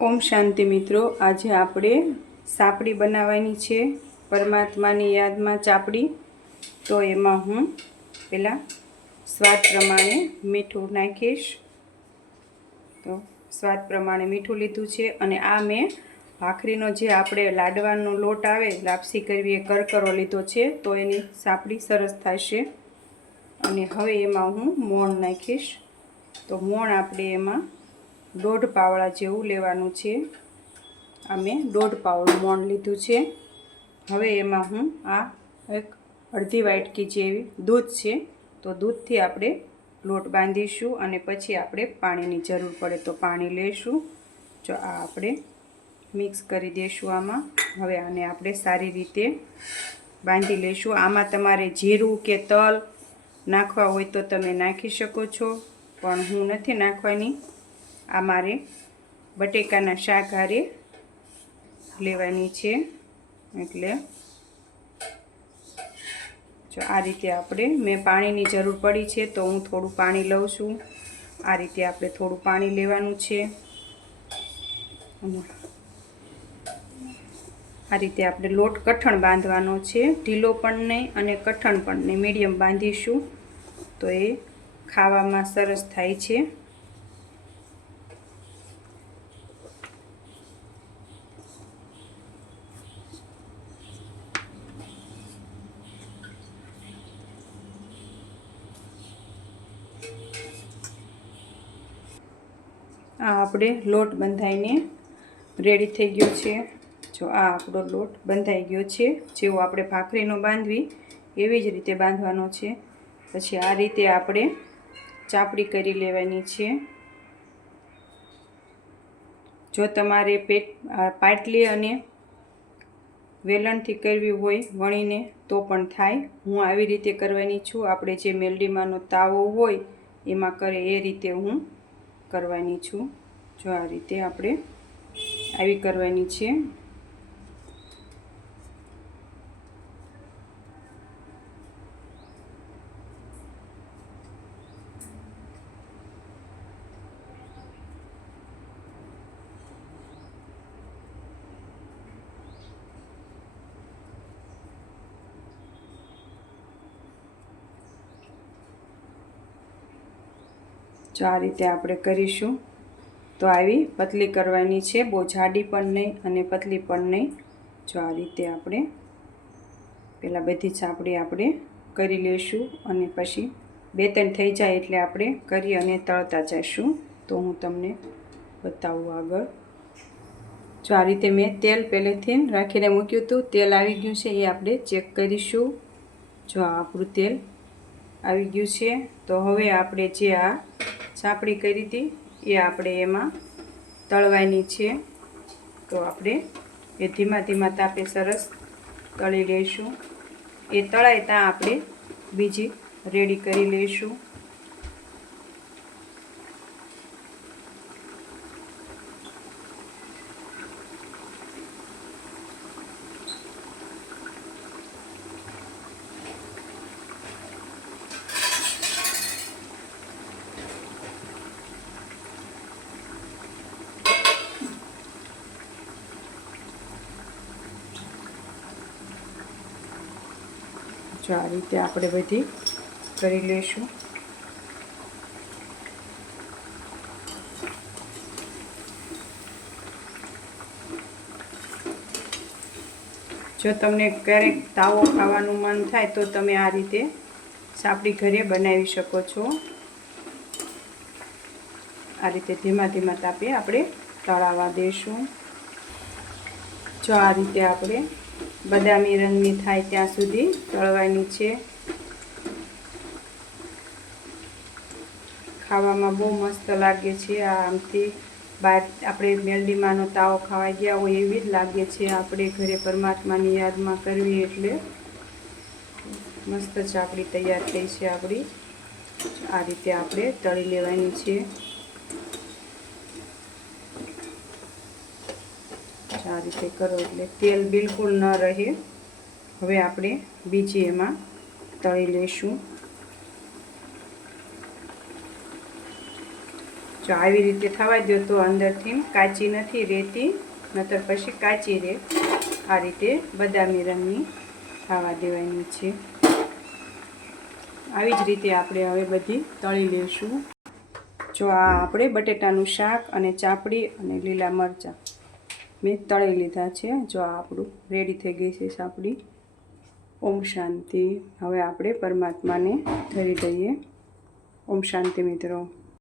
ओम शांति मित्रों, आज आपणे सापड़ी बनावानी छे परमात्मानी याद में चापड़ी। तो एमां हूँ पहला स्वाद प्रमाणे मीठू नाखीश। तो स्वाद प्रमाणे मीठू लीधुं छे अने आ मैं भाखरीनो जे आपणे लाडવાનો लोट आवे लापसी करवी ए करकरो लीधो छे। तो एनी सापड़ी सरस थशे। अने हवे एमां हूँ मोण नाखीश। तो मोण आपणे एमां 1.5 पावड़ा जेवुं लेवानुं छे। आ मैं 1.5 पावड़ुं मोण लीधुं छे। हवे एमां हूँ आ एक अर्धी वाटकी जेवी दूध छे। तो दूधथी आपणे लोट बांधीशुं अने पछी आपणे पाणीनी जरूर पड़े तो पाणी लेशुं। जो आ आपणे मिक्स करी देशुं आमां। हवे आने आपणे सारी रीते बांधी लेशुं। आमां तमारे जीरुं के तल नाखवा होय तो तमे नाखी शको छो, पण हूँ नथी नाखवानी। आ मारे बटेकाना शाक हारे लेवानी छे। एटले जो आ रीते आपणे मैं पाणीनी जरूर पड़ी छे तो हूँ थोड़ुं पाणी लઉં છું। आ रीते आपणे थोड़ुं पाणी लेवानुं छे। आ रीते आपणे लोट कठण बांधवानो छे। ढीलो पण नहीं अने कठण पण नहीं, मीडियम बांधीशुं तो ए खावामां सरस थाय छे। आ आपणे लोट बंधाईने रेडी थई गयो छे। जो आ आपणो लोट बंधाई गयो छे। जेवो आपणे भाखरीनो बांधवी एवी ज रीते बांधवानो छे। पछी आ रीते आपणे चापड़ी करी लेवानी छे। जो तमारे पाटली अने वेलणथी करवी होय वणीने तो पण थाय। हूँ आवी रीते करवानी छुं। आपणे जे मेलडीमानो तावो होय एमां करे ए रीते हूँ करवानी छुं। जो आ रीते आपणे आवी करवानी छे। जो आ रीते आपणे करीशुं तो आवी पतली करवानी छे। बहु जाडी पण नहीं अने पतली पण नहीं। जो आ रीते आपणे पहेला बधी चापड़ी आपणे करी लेशुं अने पछी 2-3 थई जाय एटले आपणे करी अने तळता जईशुं। तो हूँ तमने बतावुं आगळ। जो आ रीते मैं तेल पहेलेथी राखीने मूक्युं हतुं। तेल आवी गयुं छे ए आपणे चेक करीशुं। जो आ आपणुं तेल आवी गयुं छे। तो हवे आपणे जे आ चापड़ी करी थी ए आपणे एमां तळवानी छे। तो आपणे ए धीमा धीमा तापे सरस तળી लेशुं। ए तळाय तां आपणे बीजी रेडी करी लेशुं। जो आ रीते आपणे बधी करी लेशुं। जो तमने क्यारेक तावो खावानुं मन थाय तो तमे आ रीते सापड़ी घरे बनावी शको छो। आ रीते धीमा धीमा तापे आपणे तळावा देशुं। जो आ रीते आपणे बदामी रंगनी थाय त्यां सुधी तळवानी छे। खावामां बहु मस्त लागे छे। आ आमथी बार आपणे मेलडीमानो तावो खावा गया होय एवी ज लागे छे। आपणे घरे परमात्मानी यादमां करवी एटले मस्त चापड़ी तैयार थई छे आपणी। आ रीते आपणे तળી लेवानी छे। आ रीते करो एटले तेल बिलकुल न रहे। हवे आपणे बीजी एमां तળી लेशुं। જો આવી રીતે થવા દો તો અંદરથી કાચી નથી રહેતી, નતર પછી કાચી રહે. આ રીતે બદામી રંગની થવા દેવાની છે. આવી જ રીતે આપણે હવે બધી તળી લઈશું. જો આ આપણે બટેટાનું શાક અને ચાપડી અને લીલા મરચાં મેં તળી લીધા છે. જો આ આપણું રેડી થઈ ગઈ છે ચાપડી. ઓમ શાંતિ. હવે આપણે પરમાત્માને ધરી દઈએ. ઓમ શાંતિ મિત્રો.